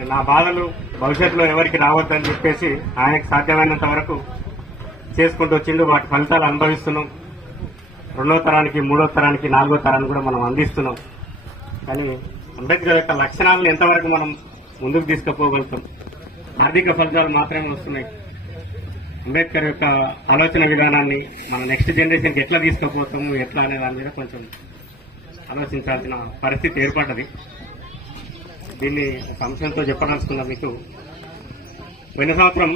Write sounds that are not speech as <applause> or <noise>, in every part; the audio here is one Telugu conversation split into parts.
మరి నా బాధలు భవిష్యత్తులో ఎవరికి రావద్దని చెప్పేసి ఆయనకు సాధ్యమైనంత వరకు చేసుకుంటూ వచ్చిండు. వాటి ఫలితాలు అనుభవిస్తున్నాం. రెండో తరానికి మూడో తరానికి నాలుగో తరానికి కూడా మనం అందిస్తున్నాం. కానీ అంబేద్కర్ యొక్క లక్షణాలను ఎంతవరకు మనం ముందుకు తీసుకుపోగలుగుతాం? ఆర్థిక ఫలితాలు మాత్రమే వస్తున్నాయి. అంబేద్కర్ యొక్క ఆలోచన విధానాన్ని మన నెక్స్ట్ జనరేషన్కి ఎట్లా తీసుకుపోతాము ఎట్లా అనే దాని మీద కొంచెం ఆలోచించాల్సిన పరిస్థితి ఏర్పడ్డది. దీన్ని ఒక అంశంతో చెప్పదలుచుకున్నా మీకు. పోయిన సంవత్సరం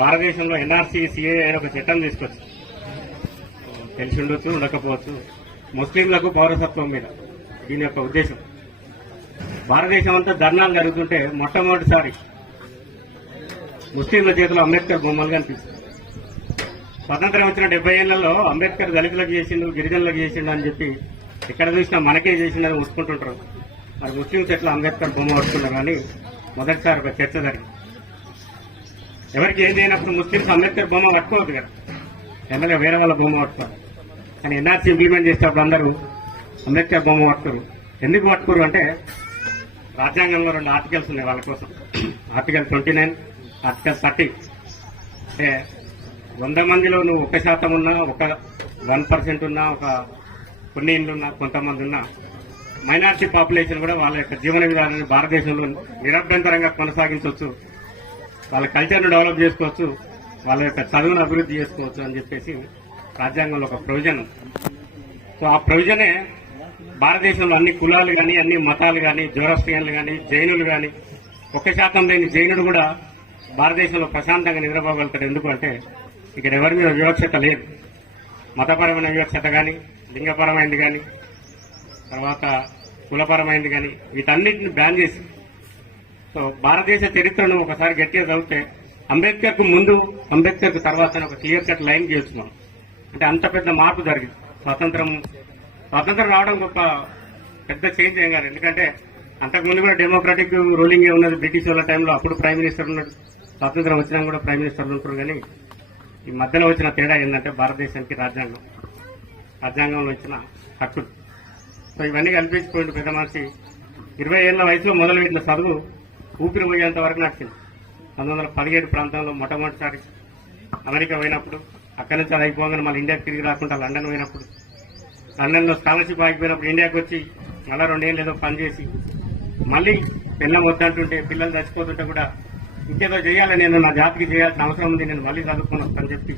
భారతదేశంలో ఎన్ఆర్సీ సిఏ అనే ఒక చట్టం తీసుకొచ్చు తెలిసి ఉండొచ్చు ఉండకపోవచ్చు. ముస్లింలకు పౌరసత్వం మీద దీని యొక్క ఉద్దేశం. భారతదేశం అంతా ధర్నాలు జరుగుతుంటే మొట్టమొదటిసారి ముస్లింల చేతిలో అంబేద్కర్ బొమ్మలు కనిపిస్తుంది స్వతంత్రం వచ్చిన డెబ్బై ఏళ్ళలో అంబేద్కర్ దళితులకు చేసిండు గిరిజనులకు చేసిండు అని చెప్పి ఎక్కడ చూసినా మనకే చేసిండని ఒప్పుకుంటుంటారు. మరి ముస్లిం ఎట్లా అంబేద్కర్ బొమ్మ వస్తుండే కానీ మొదటిసారి ఒక చర్చ జరిగింది. ఎవరికి ఏం చేయనప్పుడు ముస్లింస్ అంబేద్కర్ బొమ్మ పట్టుకోవద్దు కదా. ఎమ్మెల్యే వేరే వాళ్ళ బొమ్మ పట్టుకోరు కానీ ఎన్ఆర్సీ ఇంప్లిమెంట్ చేసేటప్పుడు అందరూ అంబేద్కర్ బొమ్మ పట్టుకోరు ఎందుకు పట్టుకోరు అంటే రాజ్యాంగంలో రెండు ఆర్టికల్స్ ఉన్నాయి వాళ్ళ కోసం. Article twenty nine article thirty. అంటే వంద మందిలో నువ్వు ఒక శాతం ఉన్నా ఒక వన్ పర్సెంట్ ఉన్నా ఒక కొన్ని ఇండ్లు ఉన్నా కొంతమంది ఉన్నా మైనార్టీ పాపులేషన్ కూడా వాళ్ళ యొక్క జీవన విధానాన్ని భారతదేశంలో నిరభ్యంతరంగా కొనసాగించవచ్చు. వాళ్ళ కల్చర్ను డెవలప్ చేసుకోవచ్చు. వాళ్ళ యొక్క చదువును అభివృద్ధి చేసుకోవచ్చు అని చెప్పేసి రాజ్యాంగంలో ఒక ప్రొవిజన్. సో ఆ ప్రొవిజనే భారతదేశంలో అన్ని కులాలు కానీ అన్ని మతాలు కానీ జోరస్టియన్లు కానీ జైనులు కానీ ఒక శాతం లేని జైనుడు కూడా భారతదేశంలో ప్రశాంతంగా నిద్రపోగలుగుతాడు. ఎందుకంటే ఇక్కడ ఎవరి మీద వివక్షత లేదు. మతపరమైన వివక్షత కానీ లింగపరమైనది కానీ తర్వాత కులపరమైంది కానీ వీటన్నిటిని బ్యాన్ చేసి. సో భారతదేశ చరిత్రను ఒకసారి గట్టిగా చదివితే అంబేద్కర్కు ముందు అంబేద్కర్కు తర్వాత ఒక క్లియర్ కట్ లైన్ చేస్తున్నాం. అంటే అంత పెద్ద మార్పు జరిగింది. స్వతంత్రం స్వతంత్రం రావడం గొప్ప పెద్ద చేంజ్ ఏం కాదు. ఎందుకంటే అంతకుముందు కూడా డెమోక్రాటిక్ రూలింగ్ ఉన్నది బ్రిటిష్ వాళ్ళ టైంలో అప్పుడు ప్రైమ్ మినిస్టర్ ఉన్నాడు స్వాతంత్రం వచ్చినా కూడా ప్రైమ్ మినిస్టర్లు ఉంటారు కానీ ఈ మధ్యలో వచ్చిన తేడా ఏంటంటే భారతదేశానికి రాజ్యాంగం. రాజ్యాంగంలో వచ్చిన హక్కులు. సో ఇవన్నీ కల్పించిపోయింది పెద్ద మనిషి ఇరవై ఏళ్ళ వయసులో మొదలు వీటిలో చదువు ఊపిరి పోయేంత వరకు నచ్చింది పంతొమ్మిది వందల పదిహేడు ప్రాంతంలో మొట్టమొదటిసారి అమెరికా పోయినప్పుడు అక్కడి నుంచి అయిపోగానే మళ్ళీ ఇండియాకి తిరిగి రాకుండా లండన్ పోయినప్పుడు లండన్లో స్కాలర్షిప్ ఆగిపోయినప్పుడు ఇండియాకి వచ్చి మళ్ళీ రెండేళ్ళు ఏదో పని చేసి మళ్ళీ పిల్లలు వద్దంటుంటే పిల్లలు చచ్చిపోతుంటే కూడా ఇంకేదో చేయాలి నేను నా జాతికి చేయాల్సిన అవసరం ఉంది నేను మళ్ళీ చదువుకొని వస్తాను చెప్పి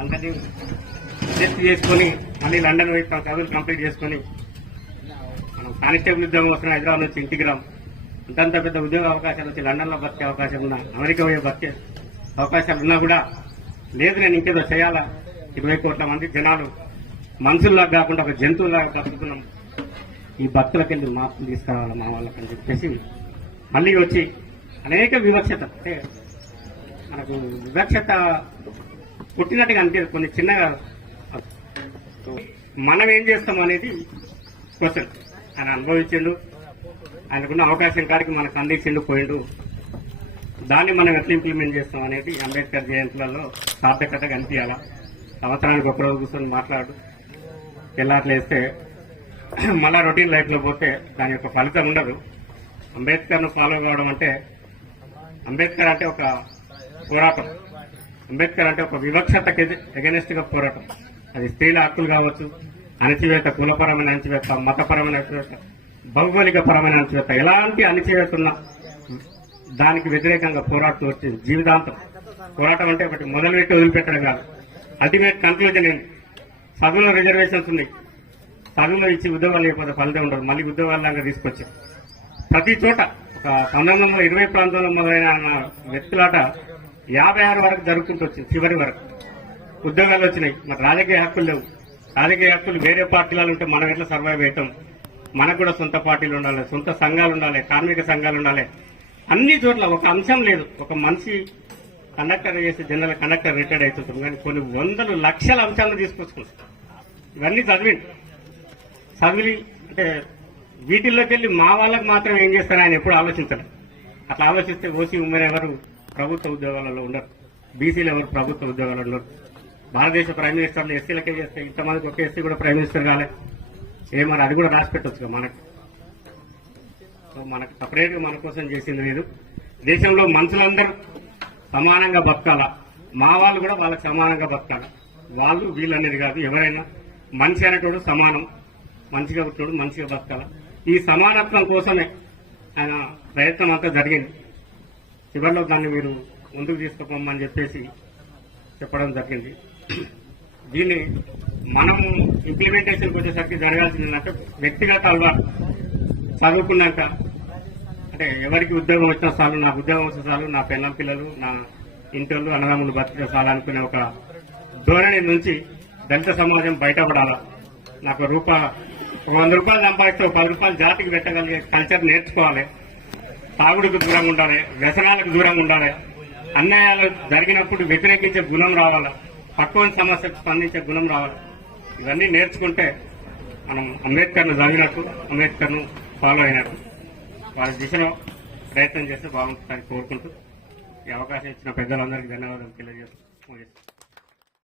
అందరినీ టెస్ట్ చేసుకొని మళ్ళీ లండన్ పోయి చదువులు కంప్లీట్ చేసుకొని కానిస్టేబుల్ ఉద్యోగం వస్తున్న హైదరాబాద్ నుంచి ఇంటికి రాం అంతంత పెద్ద ఉద్యోగ అవకాశాలు వచ్చి లండన్లో బతికే అవకాశం ఉన్నా అమెరికా పోయే బతికే అవకాశాలు ఉన్నా కూడా లేదు నేను ఇంకేదో చేయాలా? ఇరవై కోట్ల మంది జనాలు మనుషుల్లాగా కాకుండా ఒక జంతువులాగా బతుకుతున్నాం ఈ భక్తులకు వెళ్ళి మార్పులు తీసుకురావాలి మా వాళ్ళకని చెప్పేసి మళ్ళీ వచ్చి అనేక వివక్షత అంటే మనకు వివక్షత పుట్టినట్టుగా అంటే కొన్ని చిన్నగా. మనం ఏం చేస్తాం అనేది క్వశ్చన్. ఆయన అనుభవించిండు. ఆయనకున్న అవకాశం కాడికి మనకు అందించిండు పోయిండు. దాన్ని మనం ఎట్లా ఇంప్లిమెంట్ చేస్తాం అనేది అంబేద్కర్ జయంతులలో సార్థకత కనిపించాలా? సంవత్సరానికి ఒకరోజు కూర్చొని మాట్లాడు. తెల్లాట్లేస్తే <clears throat> మళ్ళా రొటీన్ లైఫ్లో పోతే దాని యొక్క ఫలితం ఉండదు. అంబేద్కర్ను ఫాలో కావడం అంటే అంబేద్కర్ అంటే ఒక పోరాటం. అంబేద్కర్ అంటే ఒక వివక్షతకి ఎగనెస్ట్గా పోరాటం. అది స్త్రీల హక్కులు కావచ్చు అణచివేత కులపరమైన అణచివేత మతపరమైన అణచివేత భౌగోళిక పరమైన అణచివేత ఎలాంటి అణచివేత ఉన్నా దానికి వ్యతిరేకంగా పోరాడుతూ వచ్చింది. జీవితాంతం. పోరాటం అంటే ఒకటి మొదలుపెట్టి వదిలిపెట్టడం కాదు. అల్టిమేట్ కన్క్లూజన్ ఏంటి? చదువులో రిజర్వేషన్స్ ఉన్నాయి. చదువులో ఇచ్చి ఉద్యోగాలు లేకపోతే ఫలితం ఉండదు. మళ్ళీ ఉద్యోగాల్లాగా తీసుకొచ్చి. ప్రతి చోట ఒక పంతొమ్మిది వందల ఇరవై ప్రాంతంలో మొదలైన వ్యక్తులాట యాభై ఆరు వరకు జరుగుతుంటూ వచ్చింది. చివరి వరకు. ఉద్యోగాలు వచ్చినాయి. మరి రాజకీయ హక్కులు లేవు. రాజకీయ హక్కులు వేరే పార్టీలలో ఉంటే మనం ఎట్లా సర్వైవ్ అవుతాం? మనకు కూడా సొంత పార్టీలు ఉండాలి సొంత సంఘాలు ఉండాలి కార్మిక సంఘాలు ఉండాలి. అన్ని చోట్ల ఒక అంశం లేదు. ఒక మనిషి కండక్టర్ చేసి జనరల్ కండక్టర్ రిటైర్డ్ అవుతుంటాం కానీ కొన్ని వందలు లక్షల అంశాలను తీసుకొచ్చుకుంటాం ఇవన్నీ చదివింది చదివి అంటే వీటిల్లోకి వెళ్ళి మా వాళ్ళకి మాత్రం ఏం చేస్తారు ఆయన ఎప్పుడు ఆలోచించరు. అట్లా ఆలోచిస్తే ఓసీ ఉమెన్ ఎవరు? ప్రభుత్వ ఉద్యోగాలలో ఉండరు. బీసీలు ఎవరు? ప్రభుత్వ ఉద్యోగాలు ఉండరు. భారతదేశ ప్రైమ్ మినిస్టర్ని ఎస్సీలకే చేస్తే ఇంతమందికి ఒక ఎస్సీ కూడా ప్రైమ్ మినిస్టర్ కాలే. ఏమని అది కూడా రాసి పెట్టొచ్చు మనకి. సో మనకు సపరేట్గా మన కోసం చేసింది లేదు. దేశంలో మనుషులందరూ సమానంగా బతకాల? మా వాళ్ళు కూడా వాళ్ళకి సమానంగా బతకాల? వాళ్ళు వీళ్ళనేది కాదు ఎవరైనా మనిషి అనేటోడు సమానం. మంచిగా పుట్టాడు మంచిగా బతకాల? ఈ సమానత్వం కోసమే ఆయన ప్రయత్నం అంతా జరిగింది. చివరిలో దాన్ని మీరు ముందుకు తీసుకుపోమని చెప్పేసి చెప్పడం జరిగింది. దీన్ని మనము ఇంప్లిమెంటేషన్కి వచ్చేసరికి జరగాల్సింది ఏంటంటే వ్యక్తిగత అలవాటు చదువుకున్నాక అంటే ఎవరికి ఉద్యోగం వచ్చినా చాలు నాకు ఉద్యోగం వచ్చిన చాలు నా పిల్లల పిల్లలు నా ఇంటర్లు అన్నదమ్ములు బతికే చాలు అనుకునే ఒక ధోరణి నుంచి దళిత సమాజం బయటపడాలా? నాకు రూపా ఒక వంద రూపాయలు సంపాదిస్తే పది రూపాయలు జాతికి పెట్టగలిగే కల్చర్ నేర్చుకోవాలి. తాగుడుకు దూరంగా ఉండాలి వ్యసనాలకు దూరంగా ఉండాలి. అన్యాయాలు జరిగినప్పుడు వ్యతిరేకించే గుణం రావాలి పక్వని సమస్యకు స్పందించే గుణం రావాలి. ఇవన్నీ నేర్చుకుంటే మనం అంబేద్కర్ను చదివినట్టు అంబేద్కర్ను ఫాలో అయినట్టు. వారి దిశలో ప్రయత్నం చేస్తే బాగుంటుందని కోరుకుంటూ ఈ అవకాశం ఇచ్చిన పెద్దలందరికీ ధన్యవాదాలు తెలియజేస్తూ